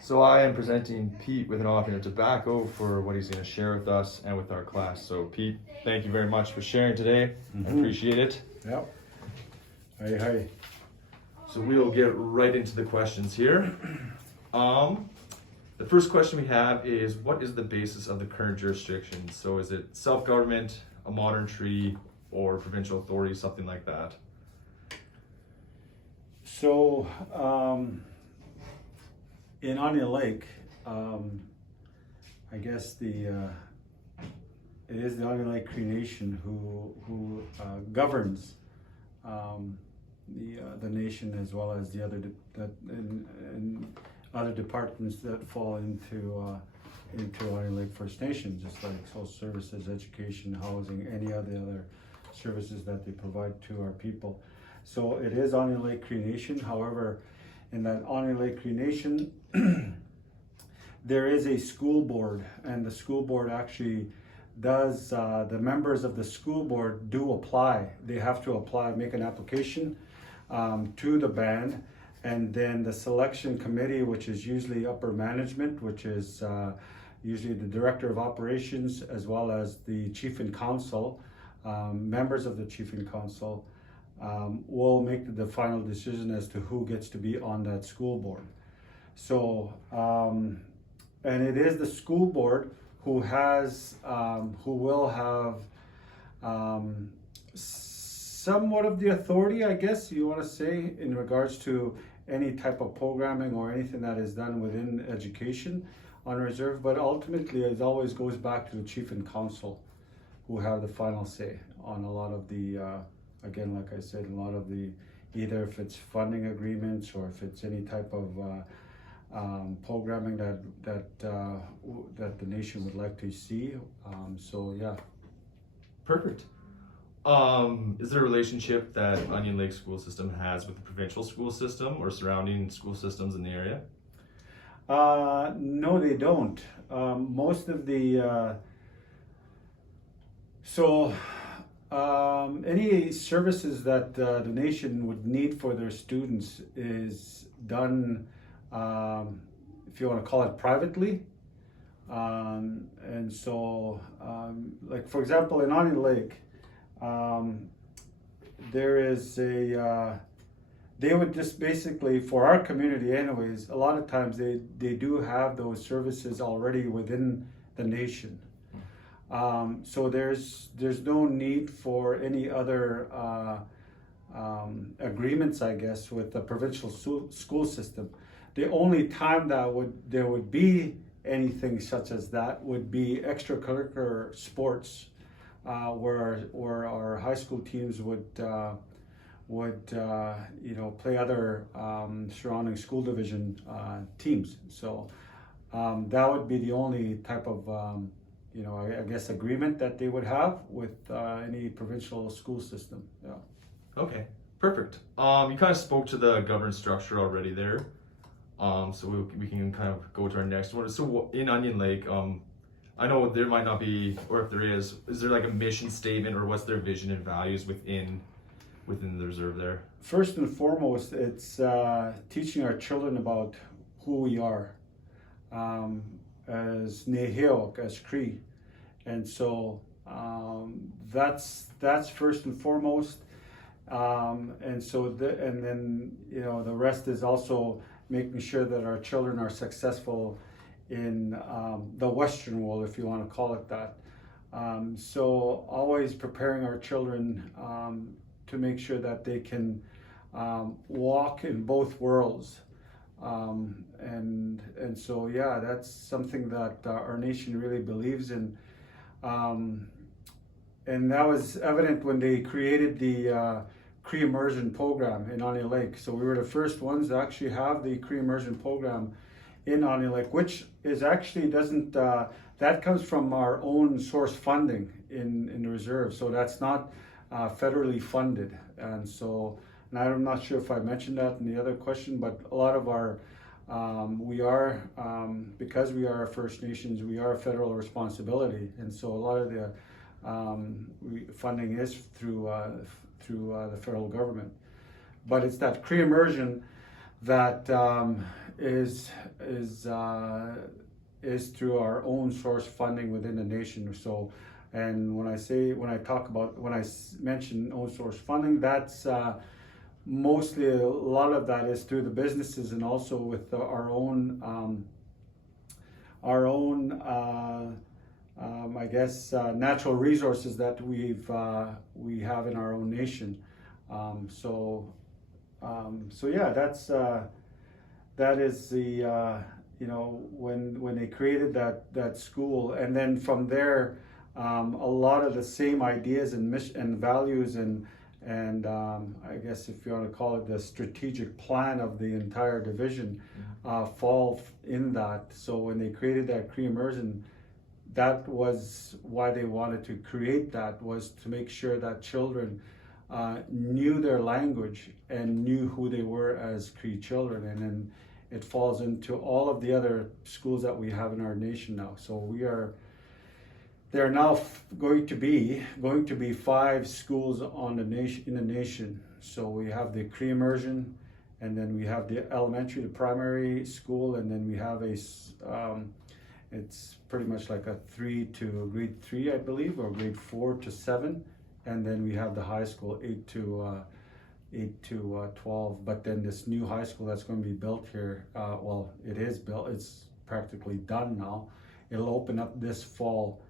So I am presenting Pete with an offering of tobacco for what he's going to share with us and with our class. So Pete, thank you very much for sharing today. I appreciate it. Yep. Hi. So we'll get right into the questions here. The first question we have is, what is the basis of the current jurisdiction? So is it self-government, a modern tree, or provincial authority, something like that? So, in Onion Lake, I guess it is the Onion Lake Cree Nation who governs the nation, as well as the other and other departments that fall into Onion Lake First Nation, just like social services, education, housing, any of the other services that they provide to our people. So it is Onion Lake Cree Nation. However, in that Onion Lake Cree Nation, there is a school board, and the school board actually does, the members of the school board do apply. They have to apply, make an application to the band, and then the selection committee, which is usually upper management, which is usually the director of operations, as well as the chief and council, members of the chief and council, will make the final decision as to who gets to be on that school board. So, and it is the school board who will have somewhat of the authority, I guess you want to say, in regards to any type of programming or anything that is done within education on reserve. But ultimately, it always goes back to the chief and council, who have the final say on a lot of the, again, like I said, a lot of the, either if it's funding agreements or if it's any type of programming that the nation would like to see. So yeah. Perfect. Is there a relationship that Onion Lake School System has with the provincial school system or surrounding school systems in the area? No, they don't. Most of the any services that the nation would need for their students is done, if you want to call it, privately. And so, like for example, in Onion Lake, there is they would just basically, for our community anyways, a lot of times they do have those services already within the nation. So there's no need for any other agreements, I guess, with the provincial school system. The only time that there would be anything such as that would be extracurricular sports, where our high school teams would play other surrounding school division teams. So that would be the only type of I guess agreement that they would have with any provincial school system. Yeah. Okay, perfect. You kind of spoke to the governance structure already there. So we can kind of go to our next one. So in Onion Lake, I know there might not be, or if there is there like a mission statement, or what's their vision and values within the reserve there? First and foremost, it's teaching our children about who we are as Nehiok, as Cree. And so that's first and foremost. And so then the rest is also making sure that our children are successful in the Western world, if you want to call it that. So always preparing our children to make sure that they can walk in both worlds. And so yeah, that's something that our nation really believes in. And that was evident when they created the Cree Immersion program in Onion Lake. So we were the first ones to actually have the Cree Immersion program in Onion Lake, which is actually that comes from our own source funding in the reserve. So that's not federally funded. And so, and I'm not sure if I mentioned that in the other question, but a lot of our, we are, because we are First Nations, we are a federal responsibility. And so a lot of the funding is through the federal government. But it's that Cree Immersion that is through our own source funding within the nation. So, and when I mention own source funding, that's mostly a lot of that is through the businesses and also with our own natural resources that we have in our own nation. So yeah, that is the when they created that school, and then from there, a lot of the same ideas and mission and values and I guess if you want to call it the strategic plan of the entire division fall in that. So when they created that Cree immersion, that was why they wanted to create that, was to make sure that children knew their language and knew who they were as Cree children. And then it falls into all of the other schools that we have in our nation now. So there are now going to be 5 schools in the nation. So we have the Cree immersion, and then we have the elementary, the primary school, and then we have it's pretty much like a 3 to grade 3, I believe, or grade 4 to 7, and then we have the high school 8 to 12. But then this new high school that's going to be built here, it is built, it's practically done now. It'll open up this fall,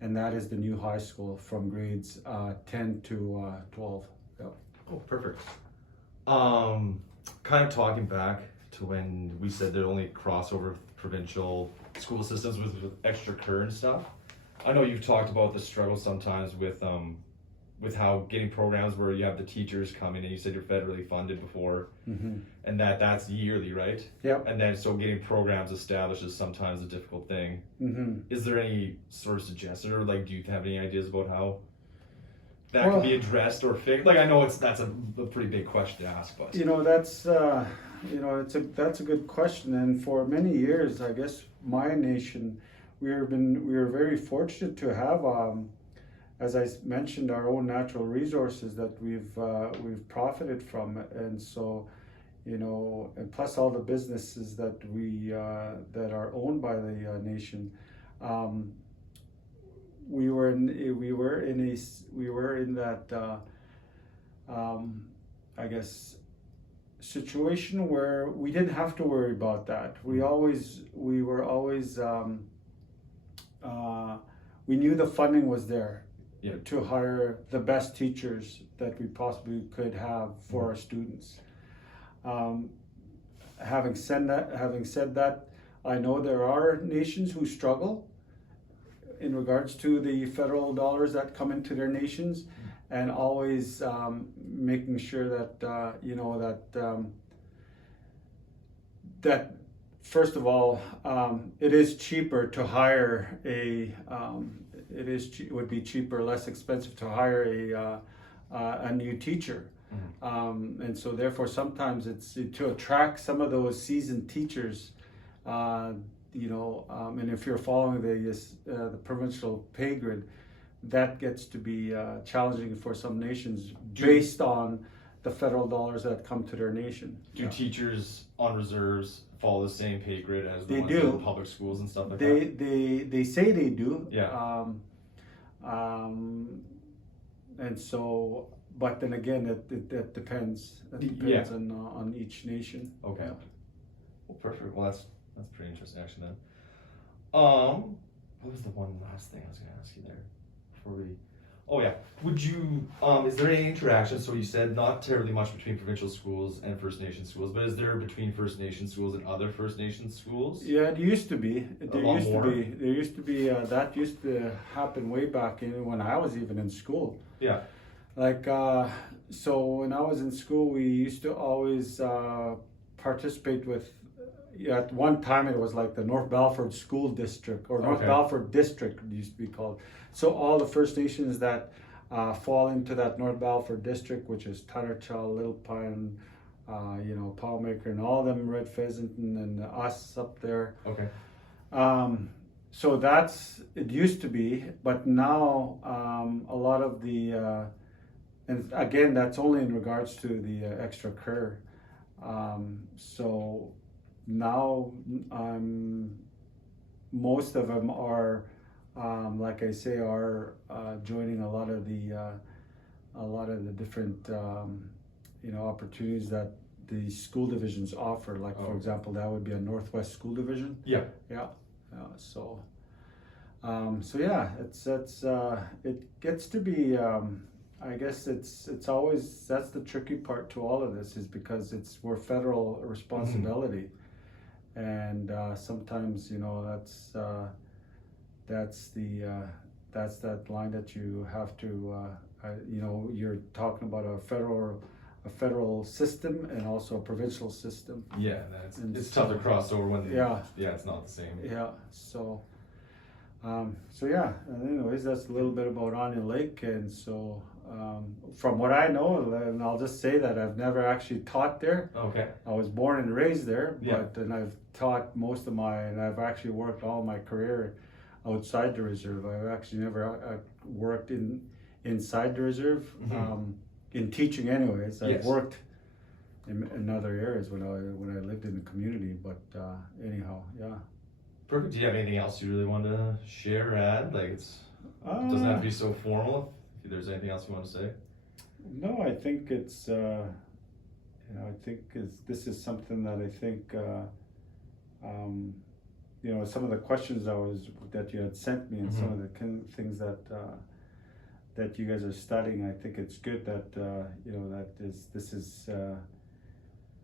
and that is the new high school from grades 10 to 12. Yep. Oh, perfect. Kind of talking back to when we said there are only crossover provincial school systems with extra current stuff. I know you've talked about the struggle sometimes with how getting programs where you have the teachers coming, and you said you're federally funded before, and that's yearly, right? Yep. And then so getting programs established is sometimes a difficult thing. Is there any sort of suggestion, or like, do you have any ideas about how that can be addressed or fixed? Like, I know that's a pretty big question to ask, but that's a good question. And for many years, I guess my nation, we were very fortunate to have, as I mentioned, our own natural resources that we've profited from, and so, and plus all the businesses that that are owned by the nation. We were in that I guess situation where we didn't have to worry about that. We were always we knew the funding was there to hire the best teachers that we possibly could have for our students. Having said that, I know there are nations who struggle in regards to the federal dollars that come into their nations, and always making sure that that first of all, it is cheaper to hire it would be cheaper, less expensive to hire a new teacher. And so therefore sometimes it's to attract some of those seasoned teachers, and if you're following the provincial pay grid, that gets to be challenging for some nations based on the federal dollars that come to their nation. Do teachers on reserves follow the same pay grid as the They ones do. in public schools and stuff like that? They say they do. Yeah. And so, but then again, that depends. That depends on each nation. Okay. Yeah. Well, perfect. Well, that's pretty interesting, actually. Then, what was the one last thing I was going to ask you there before we? Oh yeah. Would you? Is there any interaction? So you said not terribly much between provincial schools and First Nation schools, but is there between First Nation schools and other First Nation schools? Yeah, it used to be. There used to be. That used to happen way back when I was even in school. Yeah. Like so, when I was in school, we used to always participate with. At one time, it was like the North Balfour School District, or North Balfour District, it used to be called. So all the First Nations that fall into that North Balfour District, which is Tunnerchal, Little Pine, Palmaker, and all them, Red Pheasant, and us up there. Okay. So it used to be, but now a lot of the, and again, that's only in regards to the extra cur. So now most of them are, like I say, are joining a lot of the different opportunities that the school divisions offer. Like for Oh. example, that would be a Northwest School Division. Yeah. Yeah. So yeah, it gets to be. I guess it's always, that's the tricky part to all of this, is because we're federal responsibility, and sometimes that's that line that you have to you're talking about a federal system and also a provincial system. Yeah, and then And it's tough to cross over when Yeah. it's not the same. Yeah, so yeah, and anyways, that's a little bit about Onion Lake. And so from what I know, and I'll just say that I've never actually taught there. Okay. I was born and raised there, Yeah. and I've taught and I've actually worked all my career outside the reserve. I've actually never worked inside the reserve, in teaching anyways. I've Yes. worked in other areas when I lived in the community, but anyhow, yeah. Perfect. Do you have anything else you really want to share or add? Like it doesn't have to be so formal. If there's anything else you want to say. No, I think it's I think this is something that I think some of the questions that you had sent me, and some of the things that you guys are studying. I think it's good that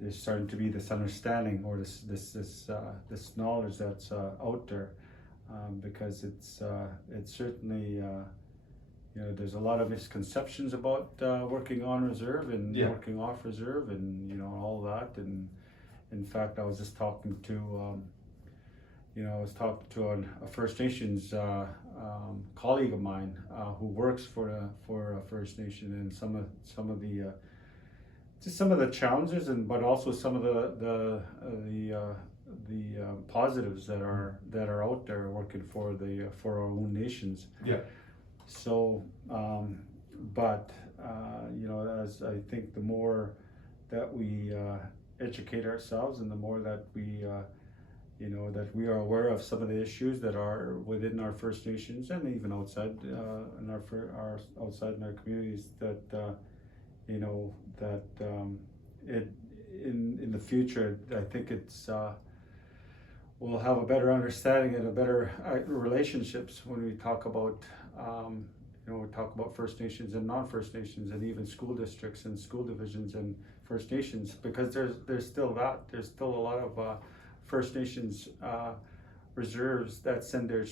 there's starting to be this understanding, or this knowledge that's out there, because it's certainly there's a lot of misconceptions about working on reserve and Yeah. working off reserve, and all that. And in fact, I was just talking to a First Nations colleague of mine who works for a First Nation, and some of the challenges, but also some of the positives that are out there working for our own nations. Yeah. So, as I think the more that we educate ourselves, and the more that we are aware of some of the issues that are within our First Nations, and even outside outside in our communities, in the future, I think we'll have a better understanding and a better relationships when we talk about First Nations and non-First Nations, and even school districts and school divisions and First Nations, because there's still a lot of First Nations reserves that send their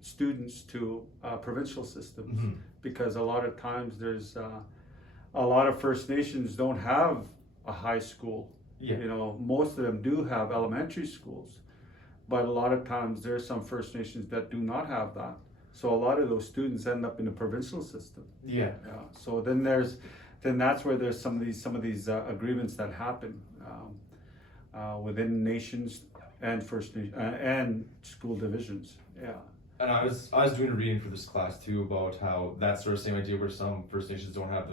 students to provincial systems, because a lot of times there's a lot of First Nations don't have a high school. Yeah. Most of them do have elementary schools, but a lot of times there's some First Nations that do not have that. So a lot of those students end up in the provincial system. Yeah. So then that's where there's some of these agreements that happen within nations and First Nation and school divisions. Yeah. And I was doing a reading for this class too about how that sort of same idea, where some First Nations don't have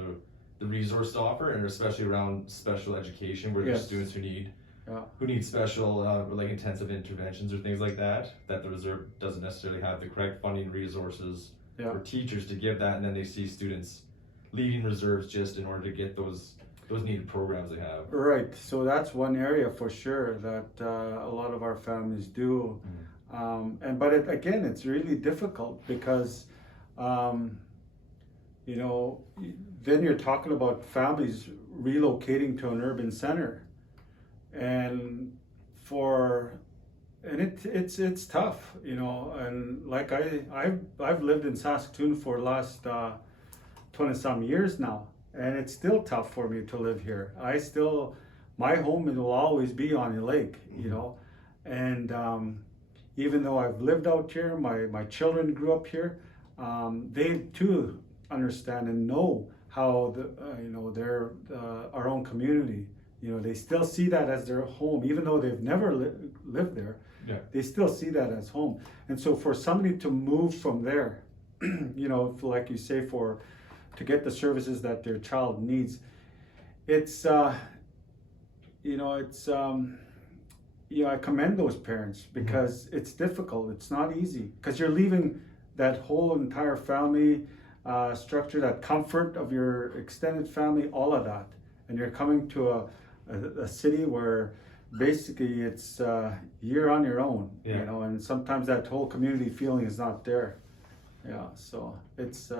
the resource to offer, and especially around special education, where there's Yes. students who need Yeah. special like intensive interventions or things like that the reserve doesn't necessarily have the correct funding resources Yeah. for teachers to give that, and then they see students leaving reserves just in order to get those needed programs they have. Right. So that's one area for sure that a lot of our families do. But it's really difficult, because then you're talking about families relocating to an urban center, and it's tough, and like I've lived in Saskatoon for the last 20 some years now, and it's still tough for me to live here. My home will always be on the lake, and even though I've lived out here, my children grew up here, they too understand and know how they're our own community. They still see that as their home, even though they've never lived there. Yeah. They still see that as home. And so for somebody to move from there, like you say, to get the services that their child needs, it's you know, it's you know, I commend those parents because it's difficult. It's not easy because you're leaving that whole entire family structure, that comfort of your extended family, all of that, and you're coming to a city where basically it's you're on your own, Yeah. you know, and sometimes that whole community feeling is not there. Yeah, so it's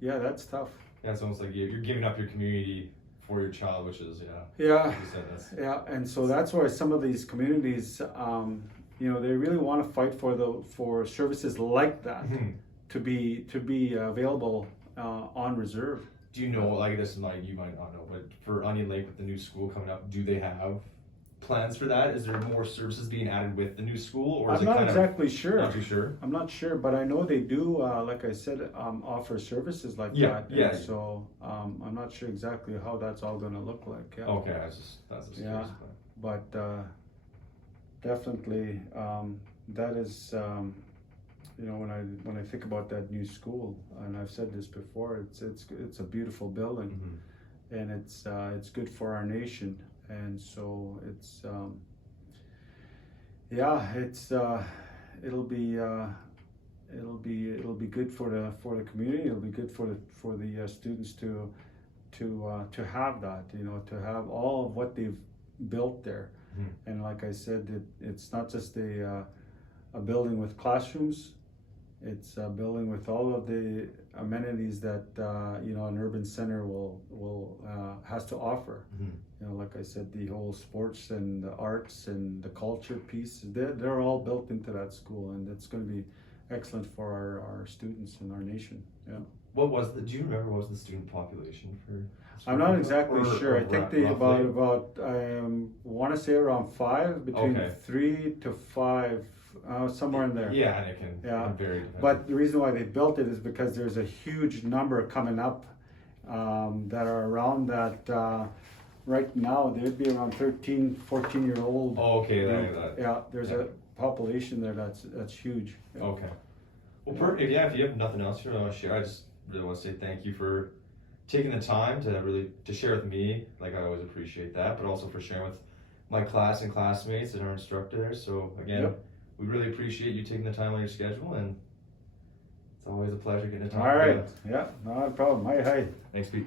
yeah, that's tough. Yeah, it's almost like you're giving up your community for your child, which is Yeah. like you said, that's Yeah, and so that's why some of these communities, you know, they really want to fight for services like that to be available on reserve. Do you know, like this, like you might not know, but for Onion Lake with the new school coming up, do they have plans for that? Is there more services being added with the new school, or is I'm it not kind exactly sure. of not too sure? I'm not sure, but I know they do. Like I said, offer services like Yeah, that. yeah. And so I'm not sure exactly how that's all going to look like. Yeah. Okay, that's just Yeah. curious. But definitely that is you know, when I think about that new school, and I've said this before, it's a beautiful building, and it's good for our nation, and so it's yeah, it's it'll be good for the community. It'll be good for the students to have that, you know, to have all of what they've built there. And like I said, it's not just a building with classrooms. It's a building with all of the amenities that you know, an urban center will has to offer. You know, like I said, the whole sports and the arts and the culture piece, they're all built into that school, and it's going to be excellent for our students and our nation. Yeah. Do you remember what was the student population for? I'm not exactly Or- sure. or I think they roughly? about want to say around 5, between Okay. 3 to 5, somewhere in there. Yeah, and it can Yeah. vary. depending. But the reason why they built it is because there's a huge number coming up that are around that. Right now, there'd be around 13, 14-year-old. Oh, okay, that. Yeah, there's Yeah. a population there that's huge. Yeah. Okay. Well, perfect. Yeah, if you have nothing else you want to share, I just really want to say thank you for taking the time to share with me. Like, I always appreciate that, but also for sharing with my class and classmates and our instructor there. So again, Yep. we really appreciate you taking the time on your schedule, and it's always a pleasure getting to talk All to right. you. Yeah, not a problem. Hi. Thanks, Pete.